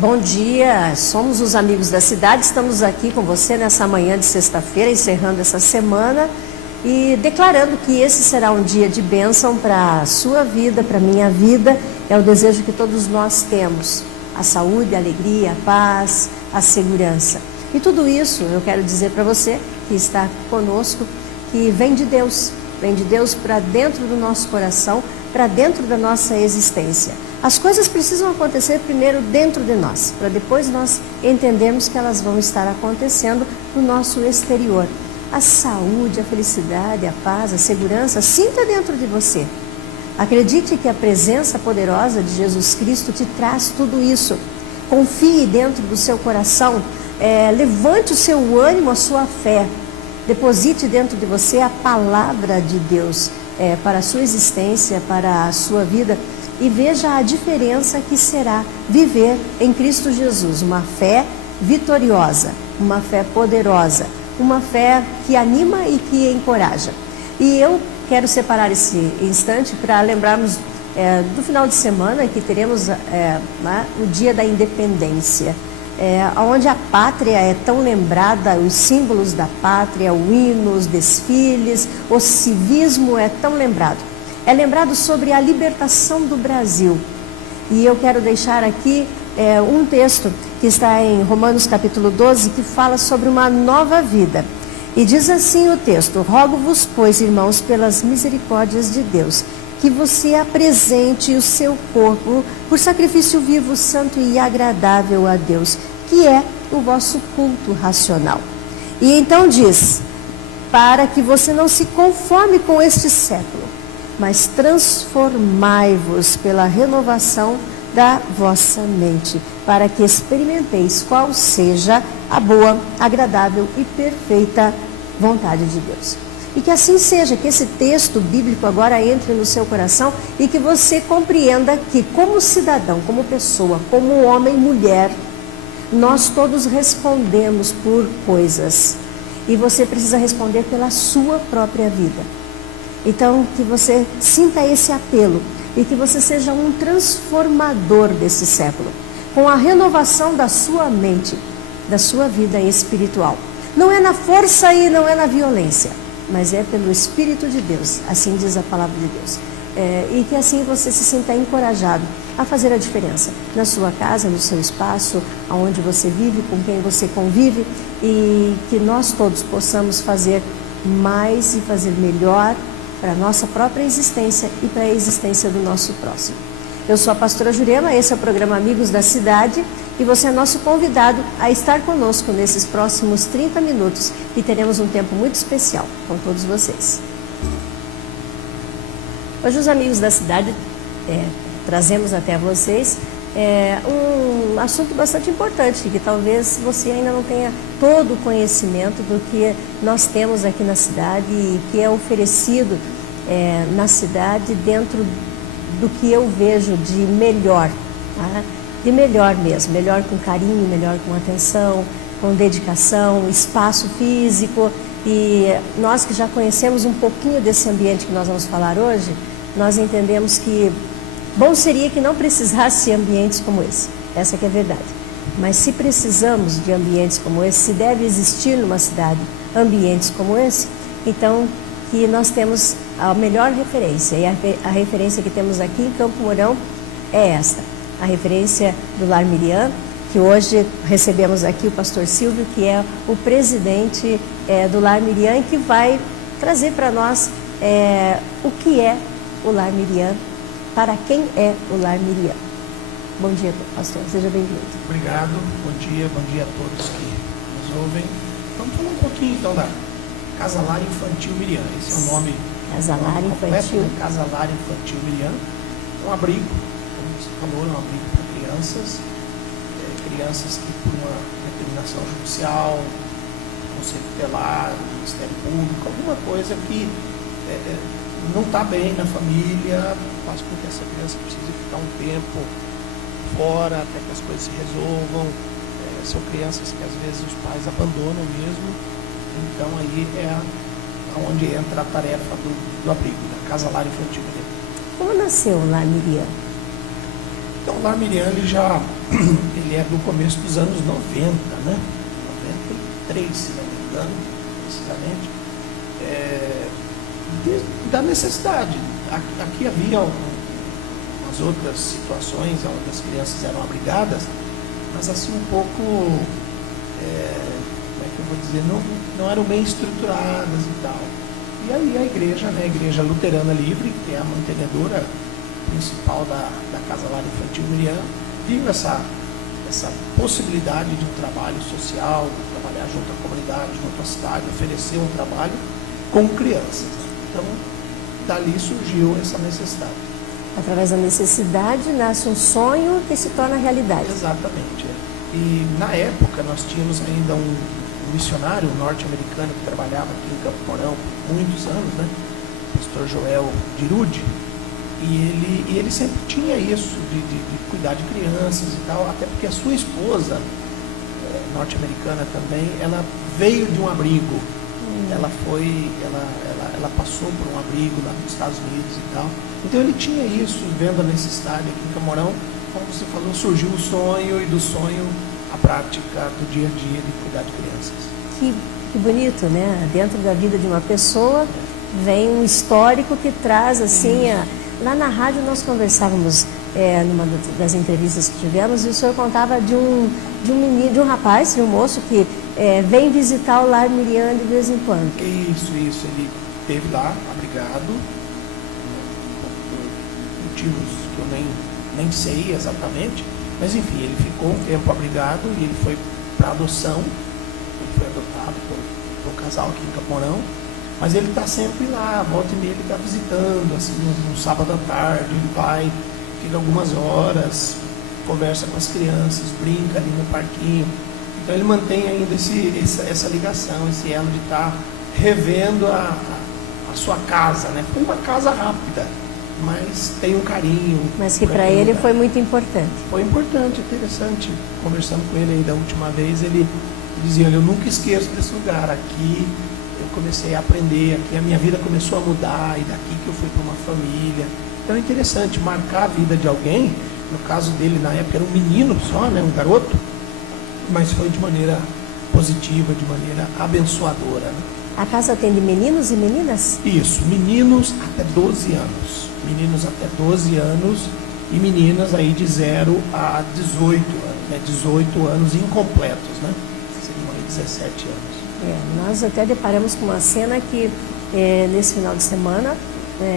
Bom dia, somos os amigos da cidade, estamos aqui com você nessa manhã de sexta-feira, encerrando essa semana e declarando que esse será um dia de bênção para a sua vida, para a minha vida. É o desejo que todos nós temos, a saúde, a alegria, a paz, a segurança. E tudo isso eu quero dizer para você que está conosco, que vem de Deus para dentro do nosso coração, para dentro da nossa existência. As coisas precisam acontecer primeiro dentro de nós, para depois nós entendermos que elas vão estar acontecendo no nosso exterior. A saúde, a felicidade, a paz, a segurança, sinta dentro de você. Acredite que a presença poderosa de Jesus Cristo te traz tudo isso. Confie dentro do seu coração, levante o seu ânimo, a sua fé. Deposite dentro de você a palavra de Deus para a sua existência, para a sua vida. E veja a diferença que será viver em Cristo Jesus. Uma fé vitoriosa, uma fé poderosa, uma fé que anima e que encoraja. E eu quero separar esse instante para lembrarmos do final de semana que teremos o Dia da Independência, onde a pátria é tão lembrada, os símbolos da pátria, o hino, os desfiles, o civismo é tão lembrado. É lembrado sobre a libertação do Brasil. E eu quero deixar aqui um texto que está em Romanos capítulo 12, que fala sobre uma nova vida. E diz assim o texto: rogo-vos, pois, irmãos, pelas misericórdias de Deus, que você apresente o seu corpo por sacrifício vivo, santo e agradável a Deus, que é o vosso culto racional. E então diz, para que você não se conforme com este século, mas transformai-vos pela renovação da vossa mente, para que experimenteis qual seja a boa, agradável e perfeita vontade de Deus. E que assim seja, que esse texto bíblico agora entre no seu coração e que você compreenda que como cidadão, como pessoa, como homem, mulher, nós todos respondemos por coisas. E você precisa responder pela sua própria vida. Então, que você sinta esse apelo e que você seja um transformador desse século, com a renovação da sua mente, da sua vida espiritual. Não é na força e não é na violência, mas é pelo Espírito de Deus, assim diz a palavra de Deus. E que assim você se sinta encorajado a fazer a diferença na sua casa, no seu espaço, aonde você vive, com quem você convive, e que nós todos possamos fazer mais e fazer melhor para a nossa própria existência e para a existência do nosso próximo. Eu sou a pastora Jurema, esse é o programa Amigos da Cidade e você é nosso convidado a estar conosco nesses próximos 30 minutos e teremos um tempo muito especial com todos vocês. Hoje os Amigos da Cidade trazemos até vocês um assunto bastante importante, que talvez você ainda não tenha todo o conhecimento do que nós temos aqui na cidade e que é oferecido na cidade dentro do que eu vejo de melhor, tá? De melhor mesmo, melhor com carinho, melhor com atenção, com dedicação, espaço físico. E nós que já conhecemos um pouquinho desse ambiente que nós vamos falar hoje, nós entendemos que bom seria que não precisasse de ambientes como esse, essa que é a verdade. Mas se precisamos de ambientes como esse, se deve existir numa cidade ambientes como esse, então que nós temos a melhor referência. E a referência que temos aqui em Campo Mourão é esta, a referência do Lar Miriam, que hoje recebemos aqui o pastor Silvio, que é o presidente do Lar Miriam, que vai trazer para nós o que é o Lar Miriam, para quem é o Lar Miriam. Bom dia, pastor, seja bem-vindo. Obrigado, bom dia a todos que nos ouvem. Vamos falar um pouquinho então da Casa Lar Infantil Miriam. Esse é o nome Casa Lar Infantil. Casa Lar Infantil Miriam. Um abrigo, como você falou, é um abrigo para crianças, crianças que por uma determinação judicial, conselho tutelar, Ministério Público, alguma coisa que não está bem na família, faz com que essa criança precise ficar um tempo fora até que as coisas se resolvam. São crianças que às vezes os pais abandonam mesmo, então aí é onde entra a tarefa do abrigo, da Casa Lar Infantil Miriam. Como nasceu o Lar Miriam? Então o Lar Miriam ele já ele é do começo dos anos 90, né? 93, se não me engano, precisamente. Da necessidade. Aqui havia umas outras situações onde as crianças eram abrigadas, mas assim um pouco, como é que eu vou dizer, não eram bem estruturadas e tal. E aí a igreja, né, a Igreja Luterana Livre, que é a mantenedora principal da Casa Lar Infantil Miriam, viu essa possibilidade de um trabalho social, trabalhar junto à comunidade, junto à cidade, oferecer um trabalho com crianças. Então, dali surgiu essa necessidade. Através da necessidade nasce um sonho que se torna realidade. Exatamente. E na época nós tínhamos ainda um missionário norte-americano que trabalhava aqui em Campo Mourão por muitos anos, né? O pastor Joel Girude. E ele sempre tinha isso de cuidar de crianças e tal, até porque a sua esposa, norte-americana também, ela veio de um abrigo. Ela passou por um abrigo lá nos Estados Unidos e tal. Então ele tinha isso, vendo a necessidade aqui em Camorão, como você falou, surgiu o sonho, e do sonho a prática do dia a dia de cuidar de crianças. Que bonito, né? Dentro da vida de uma pessoa vem um histórico que traz assim Lá na rádio nós conversávamos numa das entrevistas que tivemos, e o senhor contava de um menino, de um rapaz, de um moço que vem visitar o Lar Miriam de vez em quando. Isso, ele esteve lá, abrigado, por motivos que eu nem sei exatamente, mas enfim, ele ficou um tempo abrigado e ele foi para adoção, ele foi adotado por um casal aqui em Camporão. Mas ele está sempre lá, volta e meia ele está visitando, assim, no sábado à tarde, ele vai, fica algumas horas, conversa com as crianças, brinca ali no parquinho. Então ele mantém ainda essa ligação, esse elo de estar revendo a sua casa, né? Foi uma casa rápida, mas tem um carinho. Mas que para ele foi muito importante. Foi importante, interessante. Conversando com ele aí da última vez, ele dizia, olha, eu nunca esqueço desse lugar aqui. Eu comecei a aprender, aqui a minha vida começou a mudar, e daqui que eu fui para uma família. Então é interessante marcar a vida de alguém. No caso dele, na época, era um menino só, né, um garoto, mas foi de maneira positiva, de maneira abençoadora. Né? A casa tem de meninos e meninas? Isso, meninos até 12 anos. Meninos até 12 anos e meninas aí de 0 a 18 anos, né, 18 anos incompletos, né? Seriam aí 17 anos. Nós até deparamos com uma cena que nesse final de semana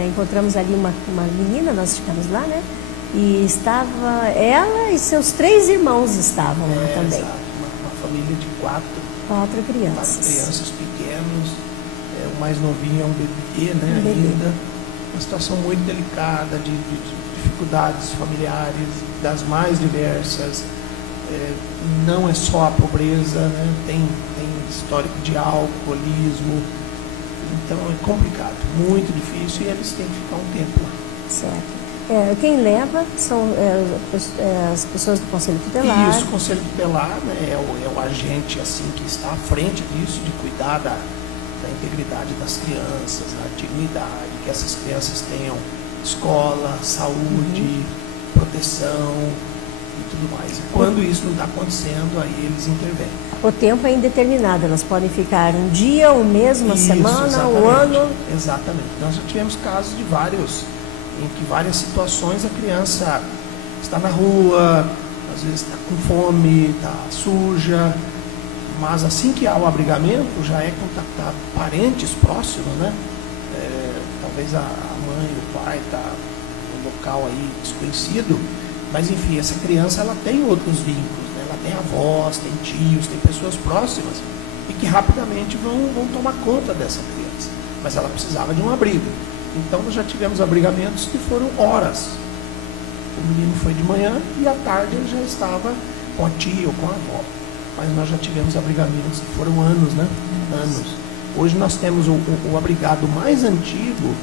encontramos ali uma menina, nós ficamos lá, né? E estava ela e seus 3 irmãos estavam lá também. Exato. Uma família de 4 crianças. 4 crianças pequenos, o mais novinho é um bebê, né? Ainda. Uma situação muito delicada, de dificuldades familiares, das mais diversas. Não é só a pobreza, né? Tem histórico de alcoolismo, então é complicado, muito difícil, e eles têm que ficar um tempo lá. Certo. Quem leva são as pessoas do Conselho Tutelar. Isso, o Conselho Tutelar, né, é o agente assim, que está à frente disso, de cuidar da integridade das crianças, da dignidade, que essas crianças tenham escola, saúde, proteção e tudo mais. E quando isso não está acontecendo, aí eles intervêm. O tempo é indeterminado, elas podem ficar um dia, um mês, uma semana, um ano. Exatamente. Nós já tivemos casos em que várias situações a criança está na rua, às vezes está com fome, está suja, mas assim que há o abrigamento, já é contactado parentes próximos, né? Talvez a mãe, o pai está no local aí desconhecido, mas enfim, essa criança ela tem outros vínculos, né? Ela tem avós, tem tios, tem pessoas próximas e que rapidamente vão tomar conta dessa criança, mas ela precisava de um abrigo. Então nós já tivemos abrigamentos que foram horas. O menino foi de manhã e à tarde ele já estava com a tia ou com a avó. Mas nós já tivemos abrigamentos que foram anos, né? Anos. Hoje nós temos o abrigado mais antigo,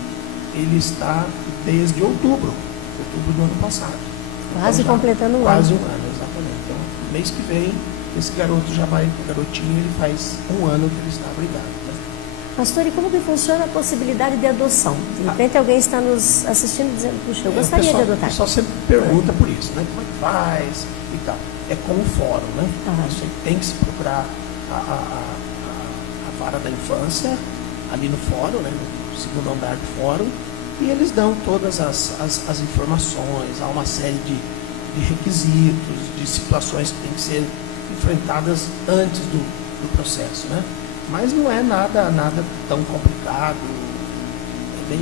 ele está desde outubro do ano passado. Quase então, completando um ano. Quase um ano, exatamente. Então, mês que vem, esse garoto já vai, o garotinho, ele faz um ano que ele está abrigado. Né? Pastor, e como que funciona a possibilidade de adoção? De repente alguém está nos assistindo dizendo, puxa, eu gostaria de adotar. O pessoal sempre pergunta por isso, né? Como é que faz e tal. É com o fórum, né? Isso aí tem que se procurar a vara da infância ali no fórum, né? No segundo andar do fórum, e eles dão todas as informações. Há uma série de requisitos, de situações que têm que ser enfrentadas antes do processo, né? Mas não é nada tão complicado, é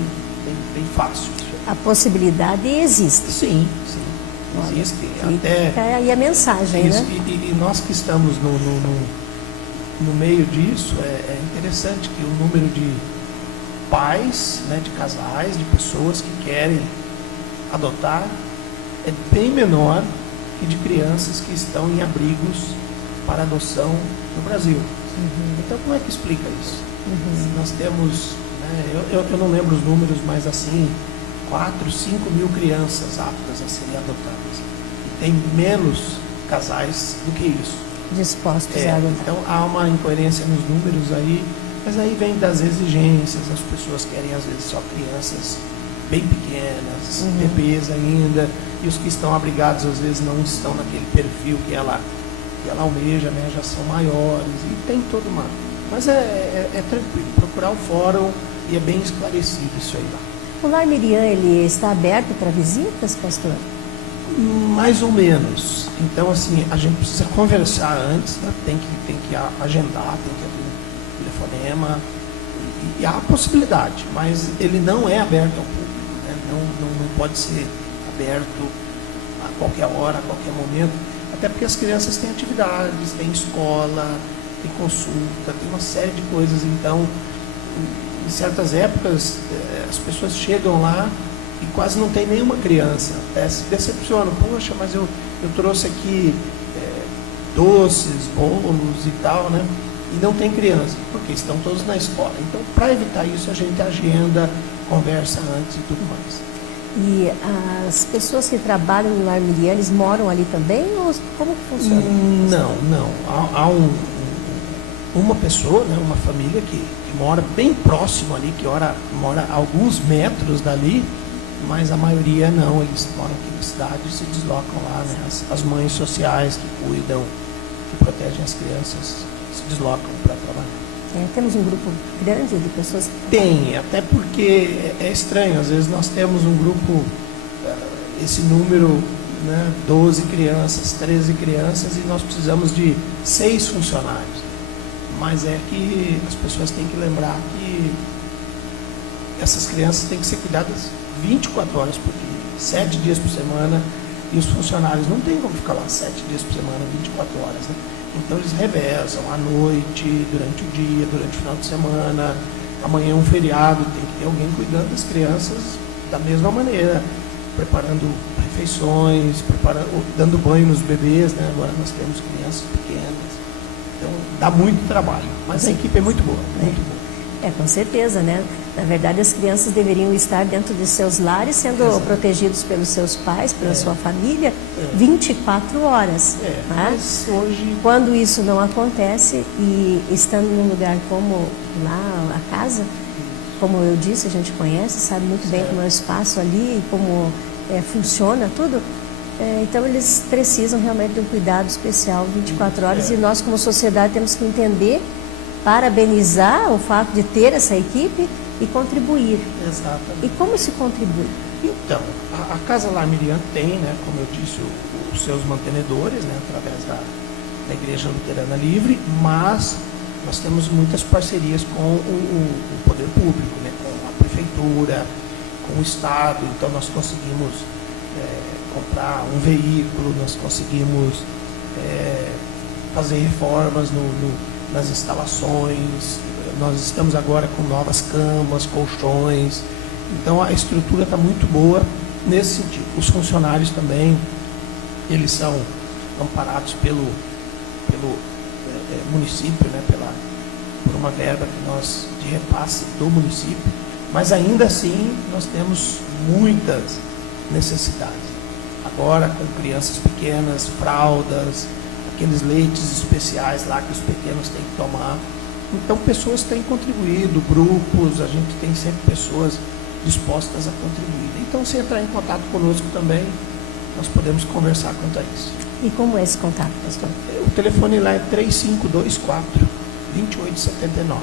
bem fácil. A possibilidade existe. Sim, existe. Fica aí a mensagem, isso, né? E nós que estamos no meio disso, é interessante que o número de pais, né, de casais, de pessoas que querem adotar é bem menor que de crianças que estão em abrigos para adoção no Brasil. Então, como é que explica isso? Nós temos, né, eu não lembro os números, mas assim, 4, 5 mil crianças aptas a serem adotadas. E tem menos casais do que isso. Dispostos a adotar. Então, há uma incoerência nos números aí, mas aí vem das exigências, as pessoas querem às vezes só crianças bem pequenas, bebês ainda, e os que estão abrigados às vezes não estão naquele perfil que ela almeja, né, já são maiores, e tem todo uma... Mas é tranquilo, procurar o fórum e é bem esclarecido isso aí lá. O Lar Miriam, ele está aberto para visitas, pastor? Mais ou menos. Então, assim, a gente precisa conversar antes, né? Tem que agendar, tem que abrir um telefonema, e há a possibilidade, mas ele não é aberto ao público, né? Não pode ser aberto a qualquer hora, a qualquer momento, até porque as crianças têm atividades, têm escola, tem consulta, tem uma série de coisas. Então, em certas épocas, as pessoas chegam lá e quase não tem nenhuma criança, até se decepcionam. Poxa, mas eu trouxe aqui doces, bolos e tal, né? E não tem criança, porque estão todos na escola. Então, para evitar isso, a gente agenda, conversa antes e tudo mais. E as pessoas que trabalham no Lar Miriam, eles moram ali também? Ou como que funciona? Não. Há uma pessoa, né, uma família que mora bem próximo ali, que mora a alguns metros dali, mas a maioria não, eles moram aqui na cidade e se deslocam lá, né? As mães sociais que cuidam, que protegem as crianças, se deslocam para trabalhar. Temos um grupo grande de pessoas? Tem, até porque é estranho, às vezes nós temos um grupo, esse número, né, 12 crianças, 13 crianças, e nós precisamos de 6 funcionários. Mas é que as pessoas têm que lembrar que essas crianças têm que ser cuidadas 24 horas por dia, 7 dias por semana, e os funcionários não têm como ficar lá 7 dias por semana, 24 horas, né? Então eles revezam à noite, durante o dia, durante o final de semana. Amanhã é um feriado, tem que ter alguém cuidando das crianças da mesma maneira, preparando refeições, dando banho nos bebês, né? Agora nós temos crianças pequenas. Então dá muito trabalho, mas a equipe é muito boa, muito boa. Com certeza, né? Na verdade, as crianças deveriam estar dentro de seus lares, sendo protegidos pelos seus pais, pela sua família, 24 horas. Né? Mas hoje... Quando isso não acontece, e estando num lugar como lá, a casa, como eu disse, a gente conhece, sabe muito bem como é o espaço ali, como funciona tudo, então eles precisam realmente de um cuidado especial 24 horas, e nós como sociedade temos que entender, parabenizar o fato de ter essa equipe e contribuir. Exatamente. E como se contribui? Então, a Casa Lar Miriam tem, né, como eu disse, os seus mantenedores, né, através da Igreja Luterana Livre, mas nós temos muitas parcerias com o poder público, né, com a prefeitura, com o Estado. Então nós conseguimos comprar um veículo, nós conseguimos fazer reformas nas instalações, nós estamos agora com novas camas, colchões, então a estrutura está muito boa nesse sentido. Os funcionários também, eles são amparados pelo município, né, por uma verba que nós, de repasse do município, mas ainda assim nós temos muitas necessidades. Agora com crianças pequenas, fraldas, aqueles leites especiais lá que os pequenos têm que tomar. Então, pessoas têm contribuído, grupos, a gente tem sempre pessoas dispostas a contribuir. Então, se entrar em contato conosco também, nós podemos conversar quanto a isso. E como é esse contato, pastor? O telefone lá é 3524-2879.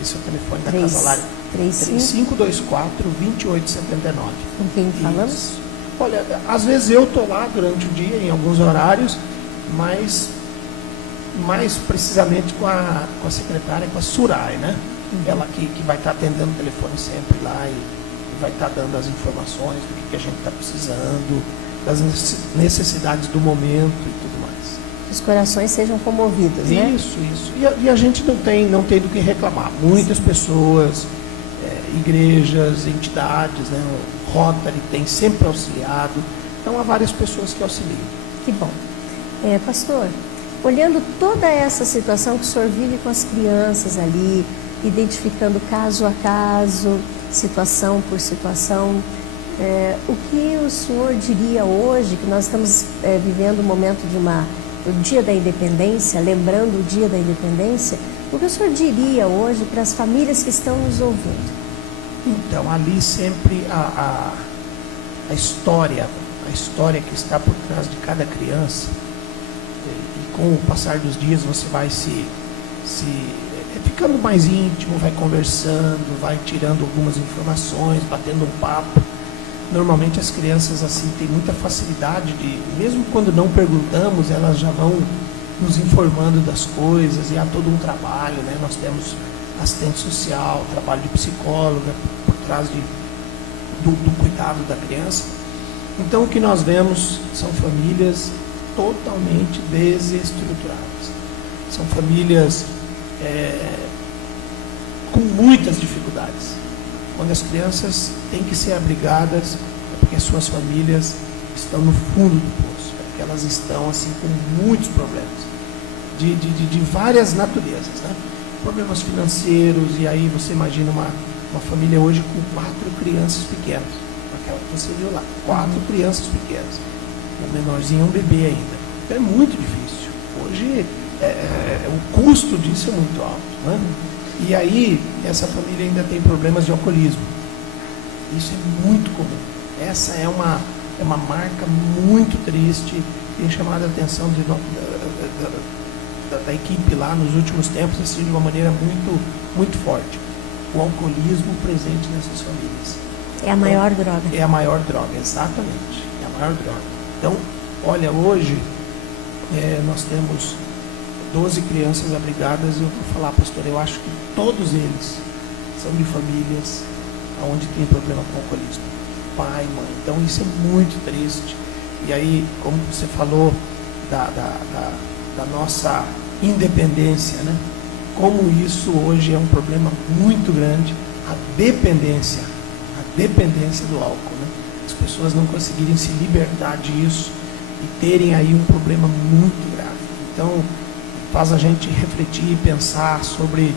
Esse é o telefone da Casa Lar. 3524-2879. Com quem falamos? Olha, às vezes eu estou lá durante o dia, em alguns horários, mas mais precisamente com a secretária, com a Surai, né? Ela que vai estar atendendo o telefone sempre lá e vai estar dando as informações do que a gente está precisando, das necessidades do momento e tudo mais. Os corações sejam comovidos, né? Isso. E a gente não tem do que reclamar. Muitas pessoas, igrejas, entidades, né? O Rotary tem sempre auxiliado. Então há várias pessoas que auxiliam. Que bom. Pastor, olhando toda essa situação que o senhor vive com as crianças ali, identificando caso a caso, situação por situação, o que o senhor diria hoje, que nós estamos vivendo o momento do Dia da Independência, lembrando o Dia da Independência, o que o senhor diria hoje para as famílias que estão nos ouvindo? Então, ali sempre a história que está por trás de cada criança, e com o passar dos dias você vai se ficando mais íntimo, vai conversando, vai tirando algumas informações, batendo um papo. Normalmente as crianças assim têm muita facilidade de, mesmo quando não perguntamos, elas já vão nos informando das coisas, e há todo um trabalho, né? Nós temos assistente social, trabalho de psicóloga por trás do cuidado da criança. Então o que nós vemos são famílias totalmente desestruturadas. São famílias com muitas dificuldades. Quando as crianças têm que ser abrigadas, é porque as suas famílias estão no fundo do poço, é porque elas estão assim com muitos problemas, de várias naturezas, né? Problemas financeiros, e aí você imagina uma família hoje com 4 crianças pequenas, aquela que você viu lá, 4 crianças pequenas, o menorzinho é um bebê ainda. Então é muito difícil. Hoje o custo disso é muito alto, né? E aí, essa família ainda tem problemas de alcoolismo. Isso é muito comum. Essa é uma marca muito triste, tem chamado a atenção da equipe lá nos últimos tempos, assim, de uma maneira muito, muito forte. O alcoolismo presente nessas famílias. É a maior droga. É a maior droga, exatamente. É a maior droga. Então, olha, hoje nós temos 12 crianças abrigadas, e eu vou falar, pastor, eu acho que todos eles são de famílias onde tem problema com alcoolismo. Pai, mãe. Então isso é muito triste. E aí, como você falou da nossa independência, né? Como isso hoje é um problema muito grande, a dependência do álcool, né? As pessoas não conseguirem se libertar disso e terem aí um problema muito grave. Então, faz a gente refletir e pensar sobre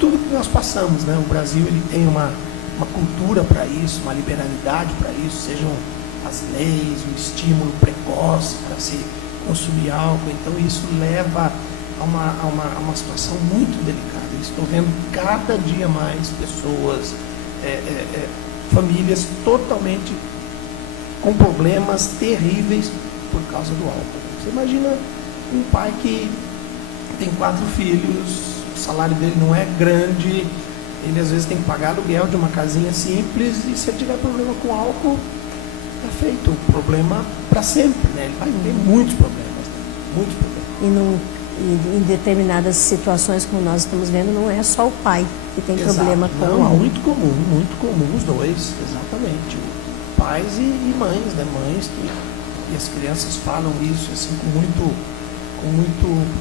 tudo que nós passamos, né? O Brasil ele tem uma cultura para isso, uma liberalidade para isso, sejam as leis, o estímulo precoce para se consumir álcool. Então isso leva a uma situação muito delicada. Estou vendo cada dia mais pessoas, famílias totalmente com problemas terríveis por causa do álcool. Você imagina um pai que tem 4 filhos, o salário dele não é grande, ele às vezes tem que pagar aluguel de uma casinha simples, e se ele tiver problema com álcool, é feito o problema para sempre, né? Ele vai ter muitos problemas, né? Muitos problemas. E em determinadas situações, como nós estamos vendo, não é só o pai que tem Exato. problema com o álcool. Muito comum os dois, exatamente. Pais e mães, né? Mães e as crianças falam isso assim com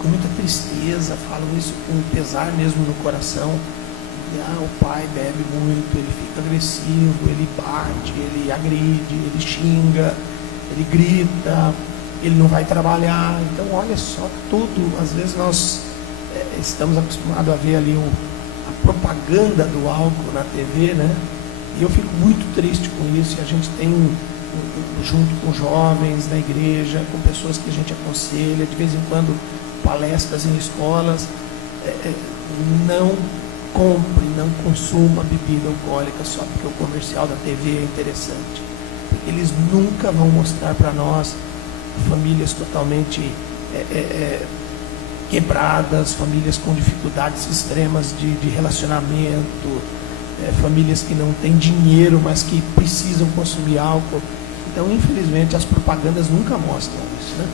muita tristeza, falam isso com pesar mesmo no coração. E, o pai bebe muito, ele fica agressivo, ele bate, ele agride, ele xinga, ele grita, ele não vai trabalhar. Então olha só, tudo, às vezes nós estamos acostumados a ver ali a propaganda do álcool na TV, né? E eu fico muito triste com isso, e a gente tem junto com jovens da igreja, com pessoas que a gente aconselha, de vez em quando palestras em escolas, não compre, não consuma bebida alcoólica só porque o comercial da TV é interessante. Porque eles nunca vão mostrar para nós famílias totalmente quebradas, famílias com dificuldades extremas de relacionamento, famílias que não têm dinheiro, mas que precisam consumir álcool. Então, infelizmente, as propagandas nunca mostram isso, né?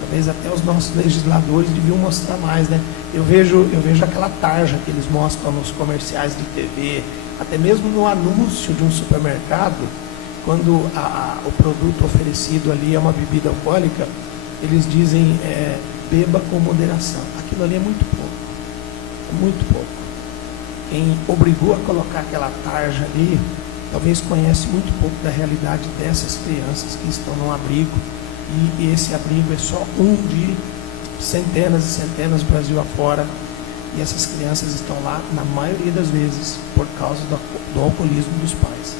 Talvez até os nossos legisladores deviam mostrar mais, né? Eu vejo aquela tarja que eles mostram nos comerciais de TV, até mesmo no anúncio de um supermercado, quando o produto oferecido ali é uma bebida alcoólica, eles dizem beba com moderação. Aquilo ali é muito pouco, muito pouco. Quem obrigou a colocar aquela tarja ali, talvez conhece muito pouco da realidade dessas crianças que estão num abrigo, e esse abrigo é só um de centenas e centenas Brasil afora, e essas crianças estão lá, na maioria das vezes, por causa do alcoolismo dos pais.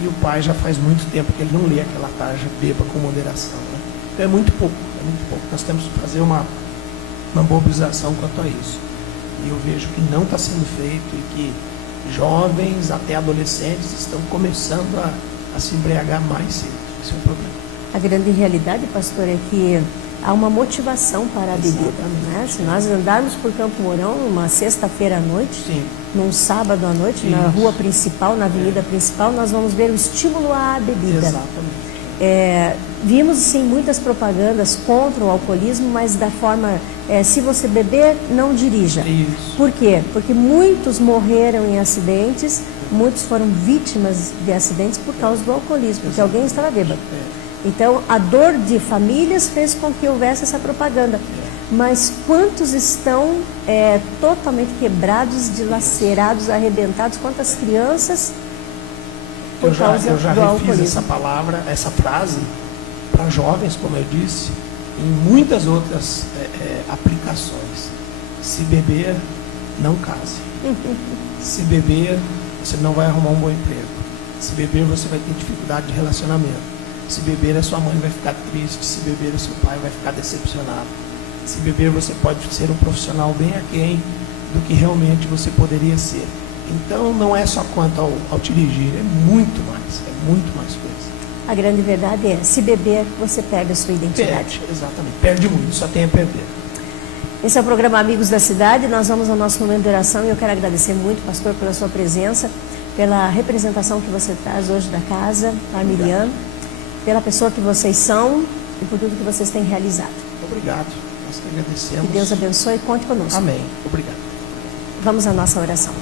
E o pai já faz muito tempo que ele não lê aquela tarja, beba com moderação, né? Então é muito pouco, é muito pouco. Nós temos que fazer uma mobilização quanto a isso. E eu vejo que não está sendo feito e que jovens, até adolescentes, estão começando a se embriagar mais cedo. Esse é um problema. A grande realidade, pastor, é que há uma motivação para a bebida, né? Se nós andarmos por Campo Mourão numa sexta-feira à noite, sim, num sábado à noite, na rua principal, na avenida principal, nós vamos ver o estímulo à bebida. Exatamente. Vimos, sim, muitas propagandas contra o alcoolismo, mas da forma, se você beber, não dirija. Isso. Por quê? Porque muitos morreram em acidentes, muitos foram vítimas de acidentes por causa do alcoolismo, porque alguém estava bêbado. Então, a dor de famílias fez com que houvesse essa propaganda. Mas quantos estão totalmente quebrados, dilacerados, arrebentados? Quantas crianças por causa eu já do refiz alcoolismo? essa palavra, essa frase, para jovens, como eu disse, em muitas outras aplicações. Se beber, não case. Se beber, você não vai arrumar um bom emprego. Se beber, você vai ter dificuldade de relacionamento. Se beber, a sua mãe vai ficar triste. Se beber, o seu pai vai ficar decepcionado. Se beber, você pode ser um profissional bem aquém do que realmente você poderia ser. Então, não é só quanto ao dirigir, é muito mais coisa. A grande verdade é, se beber, você perde a sua identidade. Perde, exatamente, perde muito, só tem a perder. Esse é o programa Amigos da Cidade, nós vamos ao nosso momento de oração e eu quero agradecer muito, pastor, pela sua presença, pela representação que você traz hoje da casa, a Miriam, pela pessoa que vocês são e por tudo que vocês têm realizado. Obrigado, nós que agradecemos. Que Deus abençoe e conte conosco. Amém, obrigado. Vamos à nossa oração.